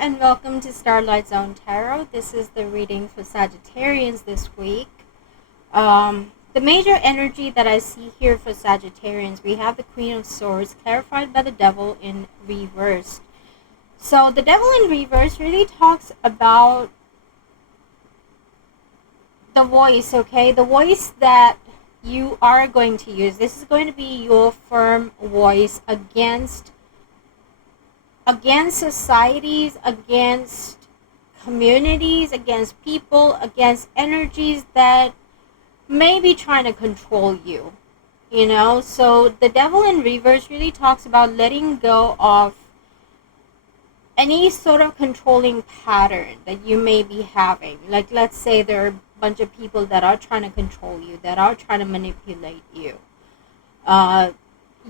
and welcome to Starlight Zone Tarot. This is the reading for Sagittarians this week. The major energy that I see here for Sagittarians, we have the Queen of Swords clarified by the Devil in reverse. So the Devil in reverse really talks about the voice, okay? The voice that you are going to use. This is going to be your firm voice against societies, against communities, against people, against energies that may be trying to control you, you know? So the Devil in reverse really talks about letting go of any sort of controlling pattern that you may be having. Like, let's say there are a bunch of people that are trying to control you, that are trying to manipulate you.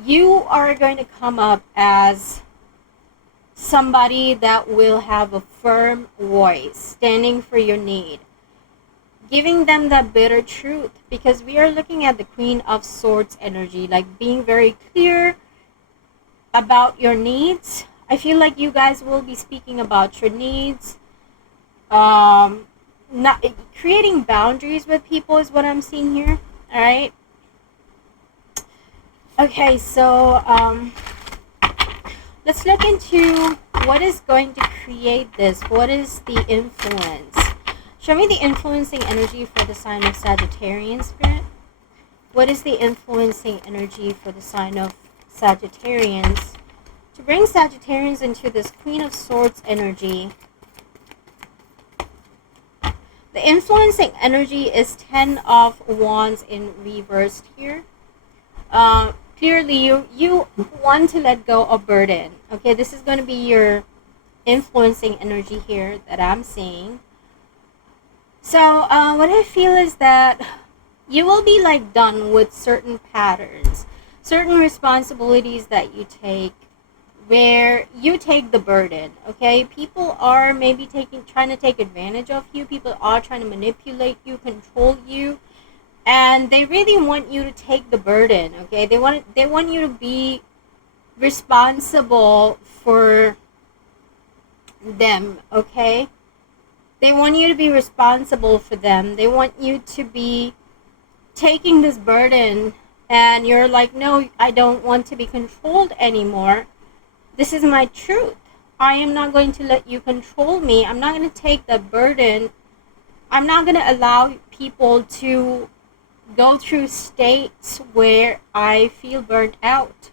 You are going to come up as somebody that will have a firm voice, standing for your need, giving them that bitter truth, because we are looking at the Queen of Swords energy, like being very clear about your needs. I feel like you guys will be speaking about your needs, not creating boundaries with people is what I'm seeing here. All right. Okay, so let's look into what is going to create this. What is the influence? Show me the influencing energy for the sign of Sagittarian, Spirit. What is the influencing energy for the sign of Sagittarians to bring Sagittarians into this Queen of Swords energy? The influencing energy is 10 of Wands in reversed here. Clearly, you want to let go of burden. Okay, this is going to be your influencing energy here that I'm seeing. So, what I feel is that you will be like done with certain patterns, certain responsibilities that you take, where you take the burden. Okay, people are maybe trying to take advantage of you. People are trying to manipulate you, control you. And they really want you to take the burden, okay? They want you to be responsible for them, okay? They want you to be responsible for them. They want you to be taking this burden, and you're like, no, I don't want to be controlled anymore. This is my truth. I am not going to let you control me. I'm not going to take that burden. I'm not going to allow people to go through states where I feel burnt out.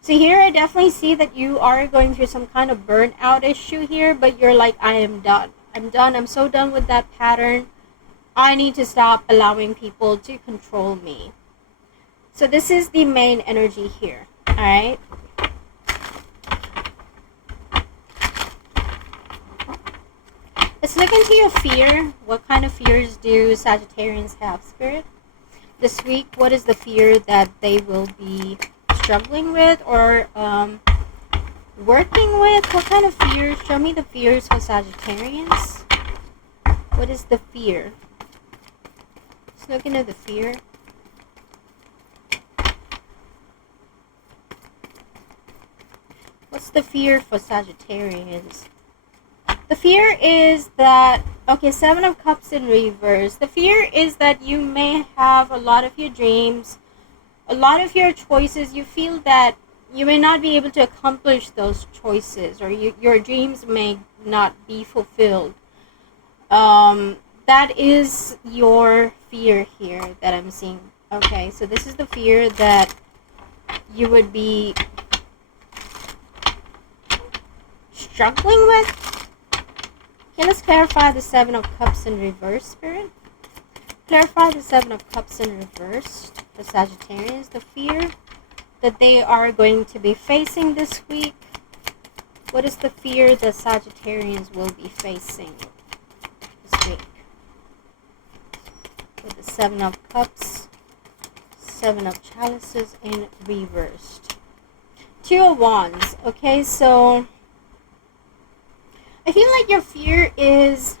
So here I definitely see that you are going through some kind of burnout issue here, but you're like, I am done. I'm done. I'm so done with that pattern. I need to stop allowing people to control me. So this is the main energy here. All right. Let's look into your fear. What kind of fears do Sagittarians have, Spirit? This week, what is the fear that they will be struggling with or working with? What kind of fears? Show me the fears for Sagittarians. What is the fear? Let's look into the fear. What's the fear for Sagittarians? The fear is that, okay, 7 of Cups in reverse. The fear is that you may have a lot of your dreams, a lot of your choices. You feel that you may not be able to accomplish those choices, or your dreams may not be fulfilled. That is your fear here that I'm seeing. Okay, so this is the fear that you would be struggling with. Okay, let's clarify the 7 of Cups in reverse, Spirit. Clarify the 7 of Cups in reverse for Sagittarians. The fear that they are going to be facing this week. What is the fear that Sagittarians will be facing this week? With the 7 of Cups, 7 of Chalices in reversed. 2 of Wands. Okay, so I feel like your fear is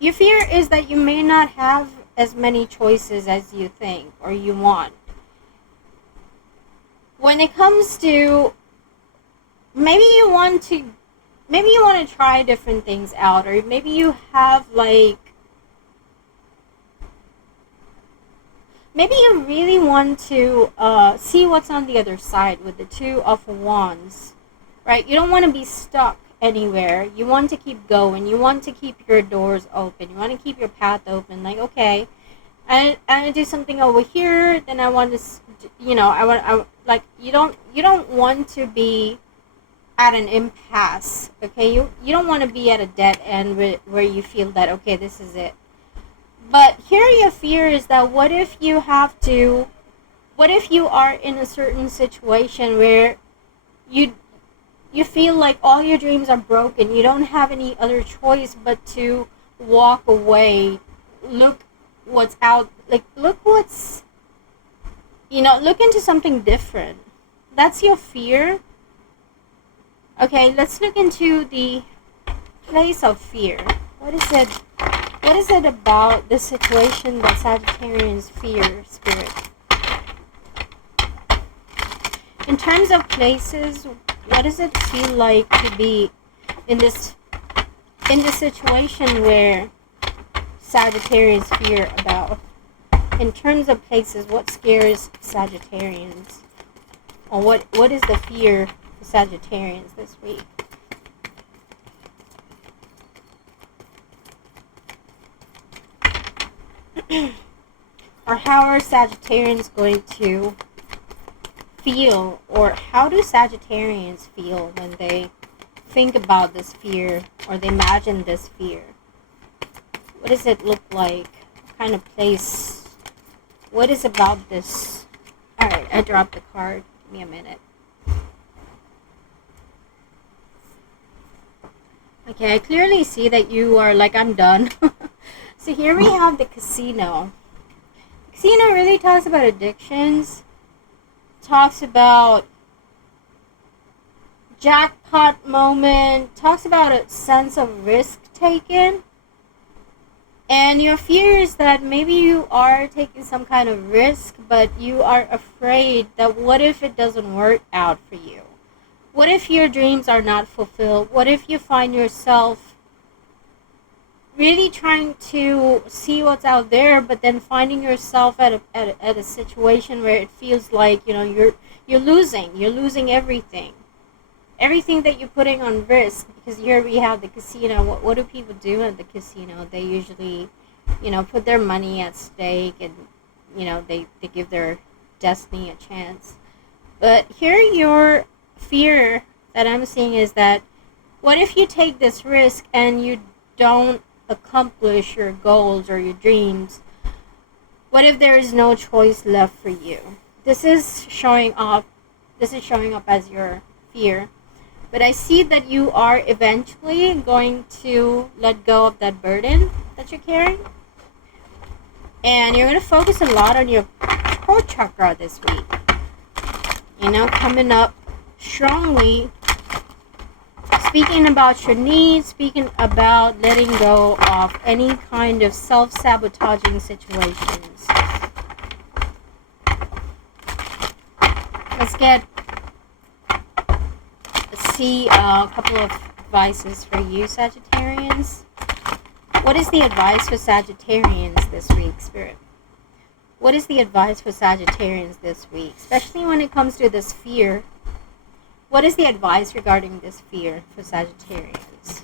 that you may not have as many choices as you think or you want. When it comes to maybe you want to maybe you want to try different things out, or maybe you have like, maybe you really want to see what's on the other side with the Two of Wands, right? You don't want to be stuck anywhere. You want to keep going. You want to keep your doors open. You want to keep your path open. Like, okay, I want to do something over here. Then I want to, like, you don't want to be at an impasse. Okay, you don't want to be at a dead end where you feel that, okay, this is it. But here your fear is that what if you are in a certain situation where you feel like all your dreams are broken, you don't have any other choice but to walk away, look what's out, like look into something different. That's your fear. Okay, let's look into the place of fear. What is it? What is it about the situation that Sagittarians fear, Spirit? In terms of places, what does it feel like to be in this situation where Sagittarians fear about? In terms of places, what scares Sagittarians? Or what is the fear for Sagittarians this week? Or how are Sagittarians going to feel, or how do Sagittarians feel when they think about this fear or they imagine this fear? What does it look like? What kind of place? What is about this? Alright, I dropped the card. Give me a minute. Okay, I clearly see that you are like, I'm done. So here we have the Casino. The Casino really talks about addictions. Talks about jackpot moment. Talks about a sense of risk taken. And your fear is that maybe you are taking some kind of risk, but you are afraid that what if it doesn't work out for you? What if your dreams are not fulfilled? What if you find yourself really trying to see what's out there, but then finding yourself at a situation where it feels like, you're losing everything that you're putting on risk? Because here we have the casino. What do people do at the casino? They usually put their money at stake, and they give their destiny a chance. But here your fear that I'm seeing is that what if you take this risk and you don't accomplish your goals or your dreams? What if there is no choice left for you? This is showing up as your fear. But I see that you are eventually going to let go of that burden that you're carrying. And you're going to focus a lot on your throat chakra this week. Coming up strongly, speaking about your needs, speaking about letting go of any kind of self-sabotaging situations. Let's see a couple of advices for you, Sagittarians. What is the advice for Sagittarians this week, Spirit? What is the advice for Sagittarians this week, especially when it comes to this fear? What is the advice regarding this fear for Sagittarians?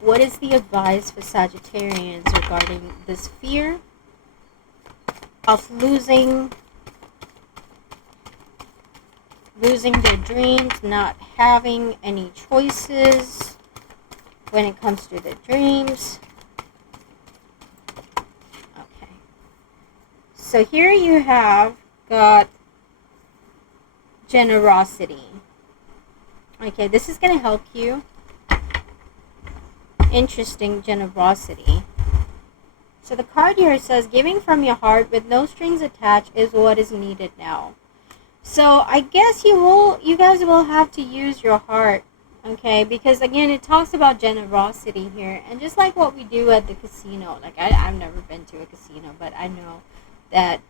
What is the advice for Sagittarians regarding this fear of losing their dreams, not having any choices when it comes to their dreams? Okay. So here you have got generosity. Okay, this is going to help you. Interesting, generosity. So the card here says, giving from your heart with no strings attached is what is needed now. So I guess you guys will have to use your heart, okay? Because again, it talks about generosity here. And just like what we do at the casino, like I've never been to a casino, but I know that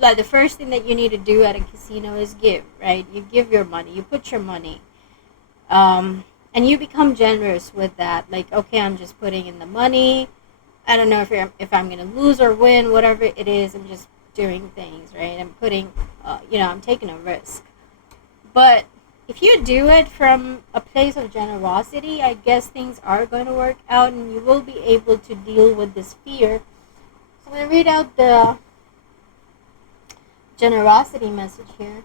like the first thing that you need to do at a casino is give, right? You give your money, you put your money. And you become generous with that. Like, okay, I'm just putting in the money. I don't know if I'm gonna lose or win, whatever it is. I'm just doing things, right? I'm putting, I'm taking a risk. But if you do it from a place of generosity, I guess things are going to work out, and you will be able to deal with this fear. So I'm gonna read out the generosity message here.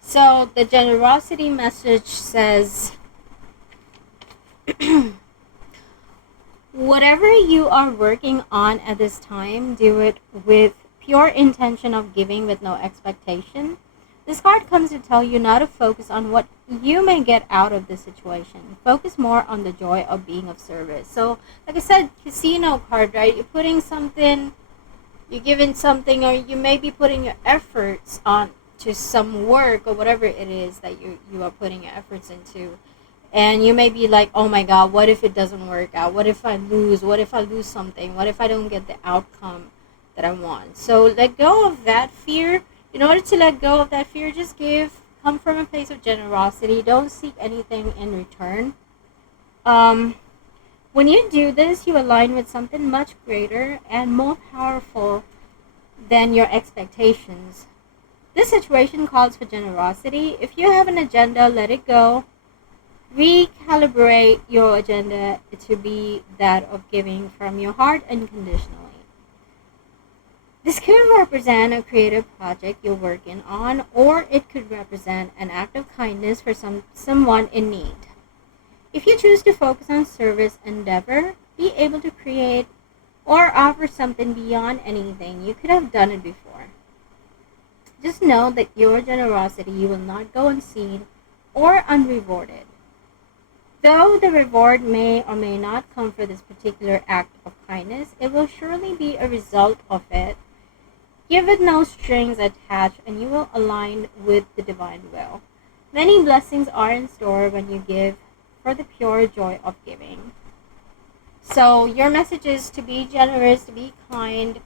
So the generosity message says, whatever you are working on at this time, do it with pure intention of giving with no expectation. This card comes to tell you not to focus on what you may get out of this situation. Focus more on the joy of being of service. So, like I said, casino card, right? You're putting something, you're giving something, or you may be putting your efforts on to some work or whatever it is that you are putting your efforts into. And you may be like, oh my God, what if it doesn't work out? What if I lose? What if I lose something? What if I don't get the outcome that I want? So let go of that fear. In order to let go of that fear, just give. Come from a place of generosity. Don't seek anything in return. When you do this, you align with something much greater and more powerful than your expectations. This situation calls for generosity. If you have an agenda, let it go. Recalibrate your agenda to be that of giving from your heart unconditionally. This could represent a creative project you're working on, or it could represent an act of kindness for someone in need. If you choose to focus on service endeavor, be able to create or offer something beyond anything you could have done it before. Just know that your generosity will not go unseen or unrewarded. Though the reward may or may not come for this particular act of kindness, it will surely be a result of it. Give it no strings attached, and you will align with the divine will. Many blessings are in store when you give for the pure joy of giving. So your message is to be generous, to be kind,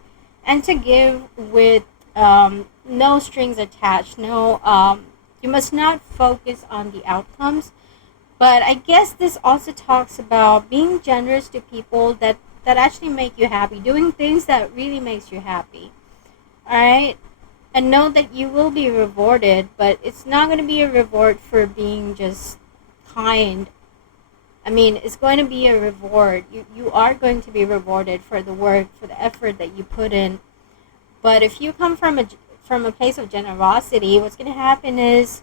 and to give with no strings attached. You must not focus on the outcomes. But I guess this also talks about being generous to people that actually make you happy, doing things that really makes you happy. Alright? And know that you will be rewarded, but it's not going to be a reward for being just kind. I mean, it's going to be a reward. You are going to be rewarded for the work, for the effort that you put in. But if you come from a place of generosity, what's going to happen is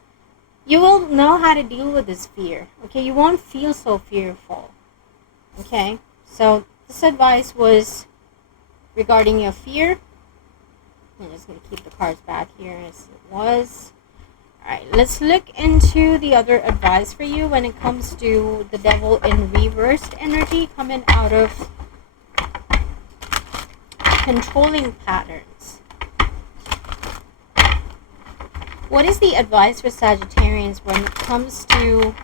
you will know how to deal with this fear. Okay, you won't feel so fearful. Okay, so this advice was regarding your fear. I'm just going to keep the cards back here as it was. Alright, let's look into the other advice for you when it comes to the devil in reversed energy coming out of controlling patterns. What is the advice for Sagittarians when it comes to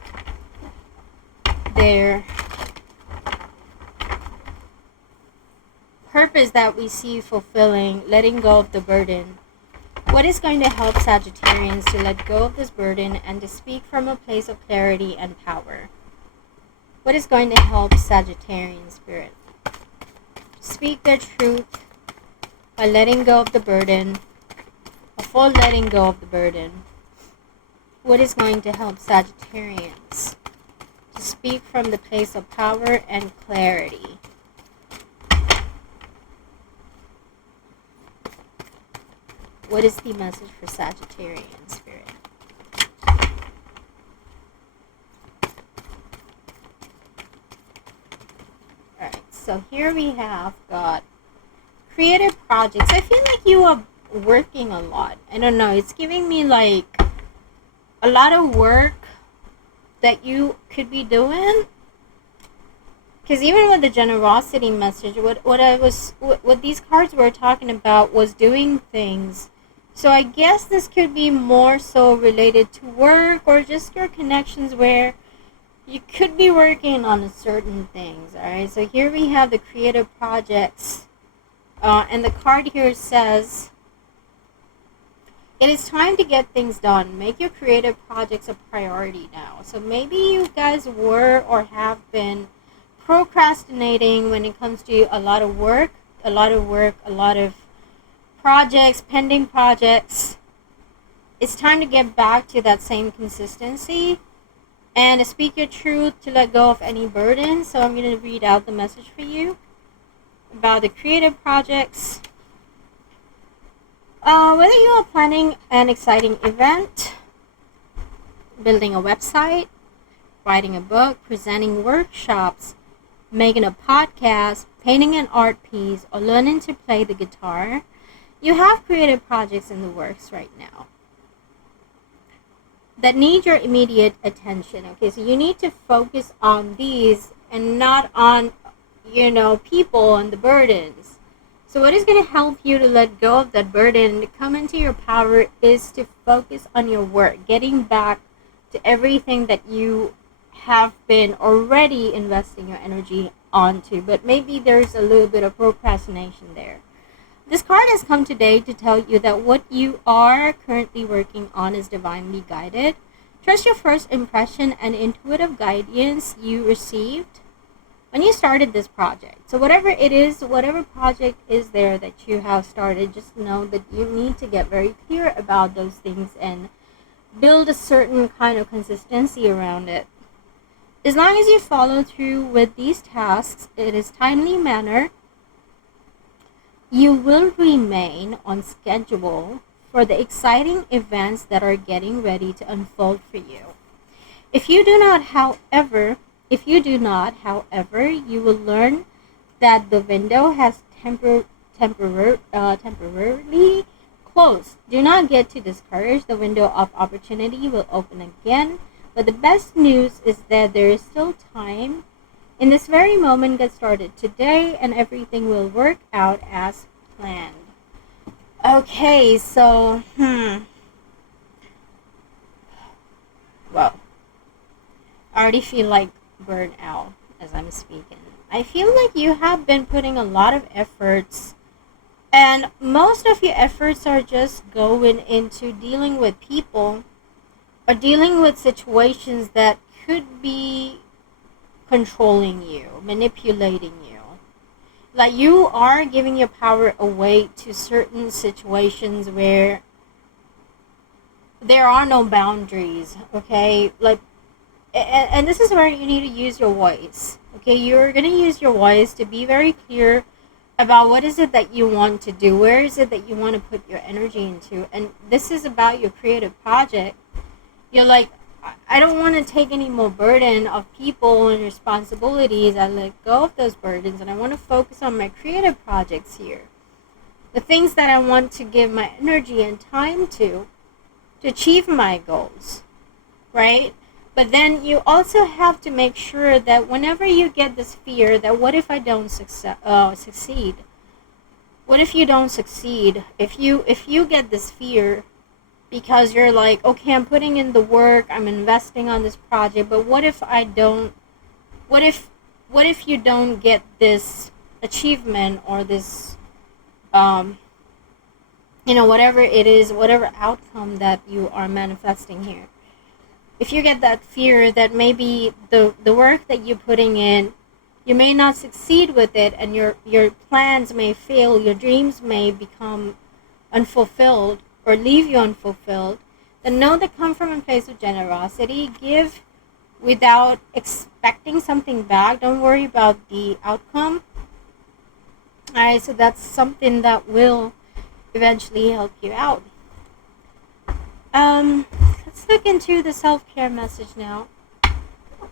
their purpose that we see fulfilling, letting go of the burden? What is going to help Sagittarians to let go of this burden and to speak from a place of clarity and power? What is going to help Sagittarian spirit speak their truth by letting go of the burden, a full letting go of the burden? What is going to help Sagittarians to speak from the place of power and clarity? What is the message for Sagittarian spirit? Alright, so here we have got creative projects. I feel like you are working a lot. I don't know, it's giving me like a lot of work that you could be doing. Because even with the generosity message, what these cards were talking about was doing things. So I guess this could be more so related to work or just your connections where you could be working on certain things. Alright, so here we have the creative projects And the card here says, it is time to get things done. Make your creative projects a priority now. So maybe you guys were or have been procrastinating when it comes to a lot of work, a lot of projects, pending projects. It's time to get back to that same consistency and to speak your truth, to let go of any burden. So I'm going to read out the message for you about the creative projects. Whether you are planning an exciting event, building a website, writing a book, presenting workshops, making a podcast, painting an art piece, or learning to play the guitar, you have creative projects in the works right now that need your immediate attention. Okay, so you need to focus on these and not on, people and the burdens. So what is going to help you to let go of that burden and to come into your power is to focus on your work, getting back to everything that you have been already investing your energy onto. But maybe there's a little bit of procrastination there. This card has come today to tell you that what you are currently working on is divinely guided. Trust your first impression and intuitive guidance you received when you started this project. So whatever it is, whatever project is there that you have started, just know that you need to get very clear about those things and build a certain kind of consistency around it. As long as you follow through with these tasks in a timely manner, you will remain on schedule for the exciting events that are getting ready to unfold for you. If you do not, however, you will learn that the window has temporarily closed. Do not get too discouraged. The window of opportunity will open again. But the best news is that there is still time. In this very moment, get started today and everything will work out as planned. Okay, so, well, I already feel like burnt out as I'm speaking. I feel like you have been putting a lot of efforts, and most of your efforts are just going into dealing with people or dealing with situations that could be controlling you, manipulating you. Like you are giving your power away to certain situations where there are no boundaries, okay? And this is where you need to use your voice. Okay, you're going to use your voice to be very clear about what is it that you want to do, where is it that you want to put your energy into. And this is about your creative project. You're like, I don't want to take any more burden of people and responsibilities. I let go of those burdens and I want to focus on my creative projects here. The things that I want to give my energy and time to achieve my goals, right? But then you also have to make sure that whenever you get this fear that what if I don't succeed? What if you don't succeed? If you get this fear because you're like, okay, I'm putting in the work, I'm investing on this project, but what if I don't? What if you don't get this achievement or this whatever it is, whatever outcome that you are manifesting here? If you get that fear that maybe the work that you're putting in, you may not succeed with it and your plans may fail, your dreams may become unfulfilled or leave you unfulfilled, then know that come from a place of generosity. Give without expecting something back. Don't worry about the outcome. Alright, so that's something that will eventually help you out. Let's look into the self-care message now.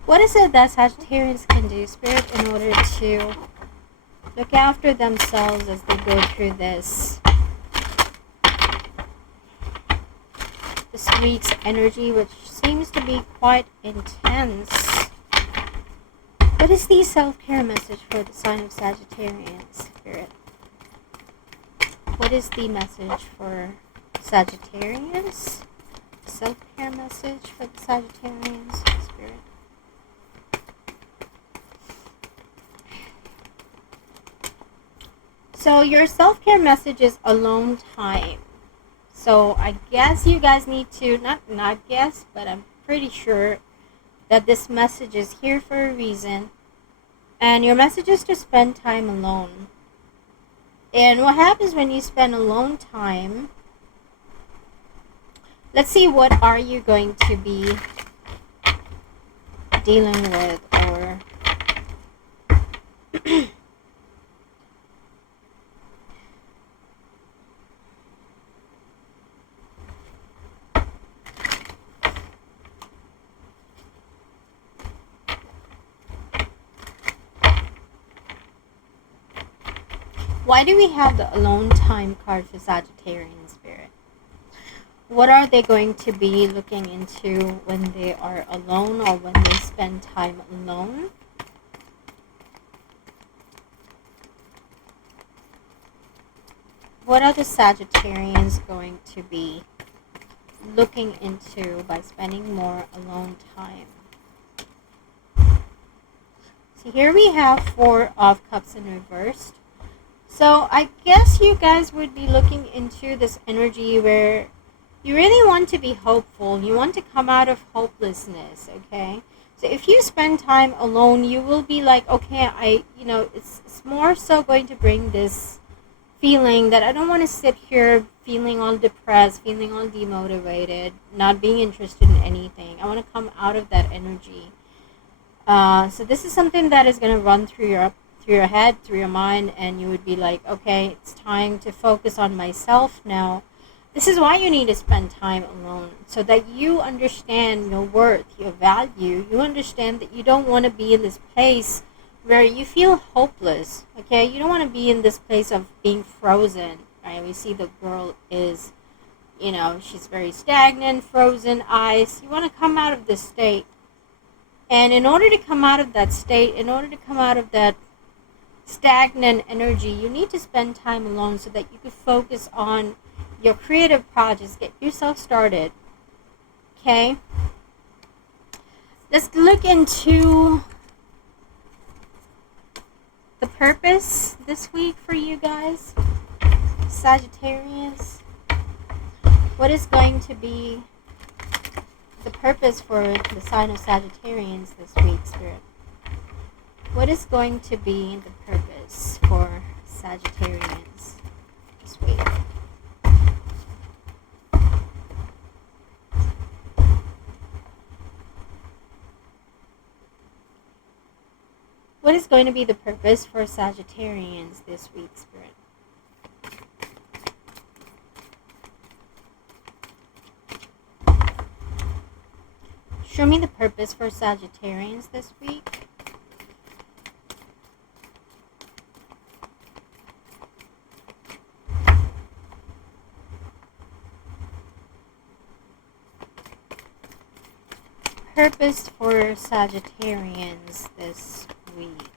What is it that Sagittarians can do, Spirit, in order to look after themselves as they go through this week's energy, which seems to be quite intense? What is the self-care message for the sign of Sagittarians, Spirit? What is the message for Sagittarians? Self-care message for the Sagittarians, Spirit. So your self-care message is alone time. So I guess you guys need to, not guess, but I'm pretty sure that this message is here for a reason. And your message is to spend time alone. And what happens when you spend alone time? Let's see, what are you going to be dealing with, or why do we have the alone time card for Sagittarian spirit? What are they going to be looking into when they are alone, or when they spend time alone? What are the Sagittarians going to be looking into by spending more alone time? So here we have 4 of Cups in reversed. So I guess you guys would be looking into this energy where you really want to be hopeful. You want to come out of hopelessness, okay? So if you spend time alone, you will be like, okay, it's more so going to bring this feeling that I don't want to sit here feeling all depressed, feeling all demotivated, not being interested in anything. I want to come out of that energy. So this is something that is going to run through your head, through your mind, and you would be like, okay, it's time to focus on myself now. This is why you need to spend time alone, so that you understand your worth, your value. You understand that you don't want to be in this place where you feel hopeless, okay? You don't want to be in this place of being frozen, right? We see the girl is, she's very stagnant, frozen, ice. You want to come out of this state. And in order to come out of that state, in order to come out of that stagnant energy, you need to spend time alone so that you could focus on your creative projects, get yourself started, okay? Let's look into the purpose this week for you guys, Sagittarius. What is going to be the purpose for the sign of Sagittarians this week, Spirit? What is going to be the purpose for Sagittarians this week? What is going to be the purpose for Sagittarians this week, Spirit? Show me the purpose for Sagittarians this week. Purpose for Sagittarians this week.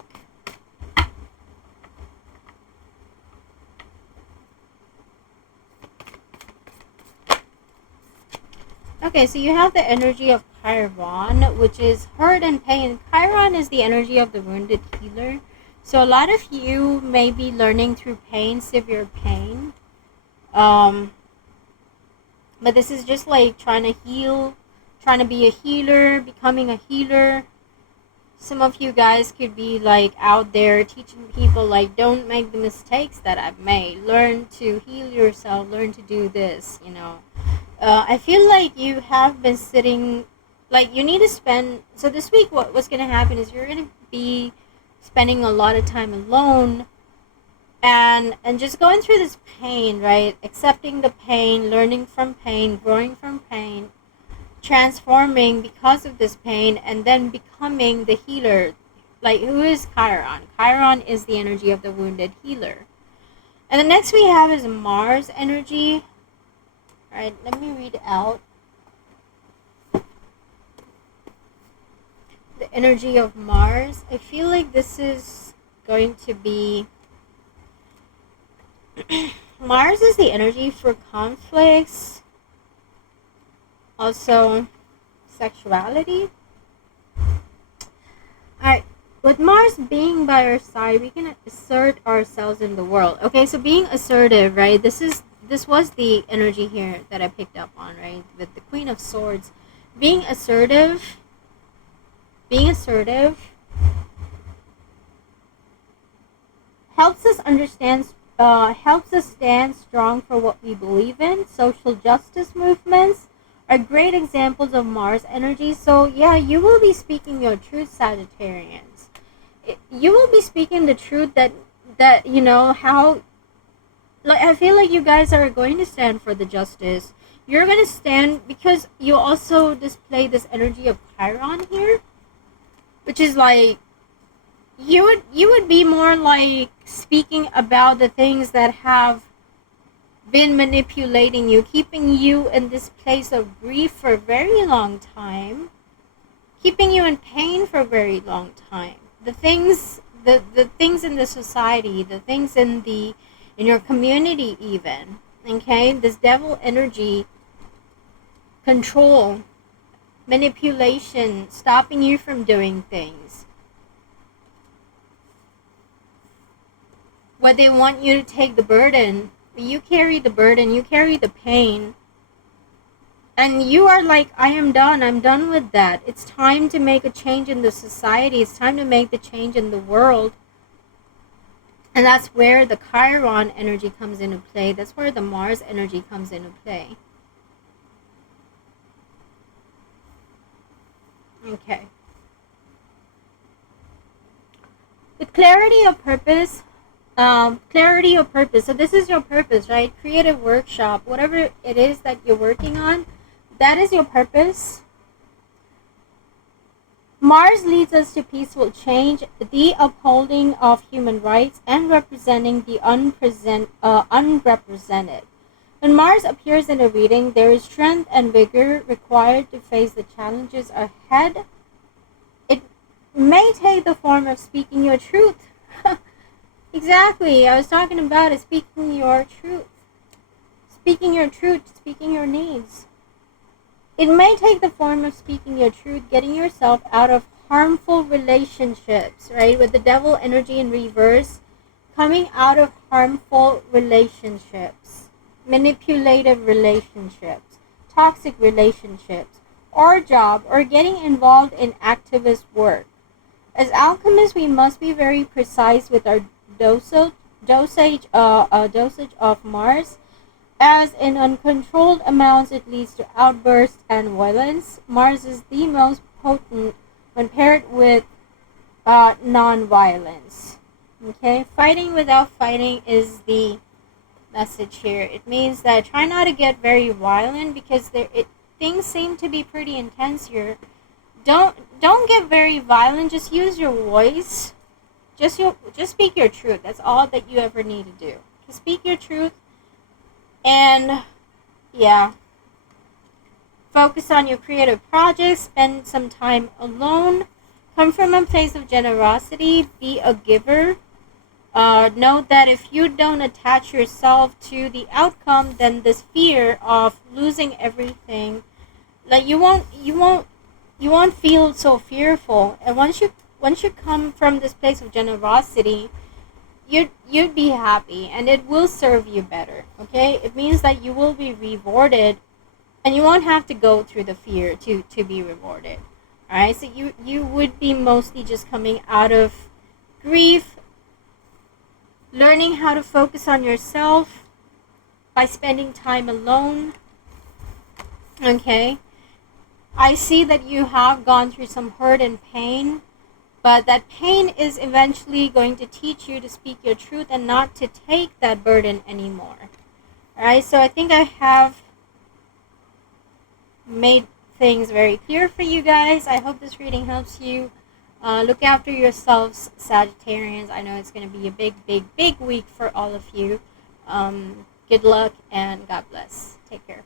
Okay, so you have the energy of Chiron, which is hurt and pain. Chiron is the energy of the wounded healer. So a lot of you may be learning through pain, severe pain. But this is just like trying to heal, trying to be a healer, becoming a healer. Some of you guys could be like out there teaching people like, don't make the mistakes that I've made. Learn to heal yourself, learn to do this, I feel like you have been sitting, like you need to spend, so this week what's going to happen is you're going to be spending a lot of time alone and just going through this pain, right? Accepting the pain, learning from pain, growing from pain, transforming because of this pain, and then becoming the healer. Like, who is Chiron? Chiron is the energy of the wounded healer. And the next we have is Mars energy. Alright, let me read out the energy of Mars. I feel like this is going to be Mars is the energy for conflicts, also sexuality. Alright, With Mars being by our side, we can assert ourselves in the world. Okay, so being assertive, right? This was the energy here that I picked up on, right? With the Queen of Swords. Being assertive helps us helps us stand strong for what we believe in. Social justice movements are great examples of Mars energy. So yeah, you will be speaking your truth, Sagittarians. You will be speaking the truth that you know how. Like, I feel like you guys are going to stand for the justice. You're going to stand because you also display this energy of Chiron here, which is like you would be more like speaking about the things that have been manipulating you, keeping you in this place of grief for a very long time, keeping you in pain for a very long time. The things in the society, the things in your community even, okay? This devil energy, control, manipulation, stopping you from doing things. Where they want you to take the burden, you carry the burden, you carry the pain, and you are like, I'm done with that. It's time to make a change in the society, it's time to make the change in the world. And that's where the Chiron energy comes into play. That's where the Mars energy comes into play. Okay. With clarity of purpose, so this is your purpose, right? Creative workshop, whatever it is that you're working on, that is your purpose. Mars leads us to peaceful change, the upholding of human rights, and representing the unrepresented. When Mars appears in a reading, there is strength and vigor required to face the challenges ahead. It may take the form of speaking your truth. Exactly, I was talking about it, speaking your truth. Speaking your truth, speaking your needs. It may take the form of speaking your truth, getting yourself out of harmful relationships, right? With the devil energy in reverse, coming out of harmful relationships, manipulative relationships, toxic relationships, or job, or getting involved in activist work. As alchemists, we must be very precise with our dosage of Mars, as in uncontrolled amounts it leads to outbursts and violence. Mars is the most potent when paired with non-violence. Okay, fighting without fighting is the message here. It means that try not to get very violent because things seem to be pretty intense here. Don't get very violent. Just use your voice. Just speak your truth. That's all that you ever need to do. Just speak your truth. And yeah, focus on your creative projects. Spend some time alone. Come from a place of generosity. Be a giver. Note that if you don't attach yourself to the outcome, then this fear of losing everything, like you won't feel so fearful. And once you come from this place of generosity, you'd be happy, and it will serve you better. Okay, it means that you will be rewarded, and you won't have to go through the fear to be rewarded. All right, so you would be mostly just coming out of grief, learning how to focus on yourself by spending time alone. Okay, I see that you have gone through some hurt and pain, but that pain is eventually going to teach you to speak your truth and not to take that burden anymore. Alright, so I think I have made things very clear for you guys. I hope this reading helps you. Look after yourselves, Sagittarians. I know it's going to be a big week for all of you. Good luck and God bless. Take care.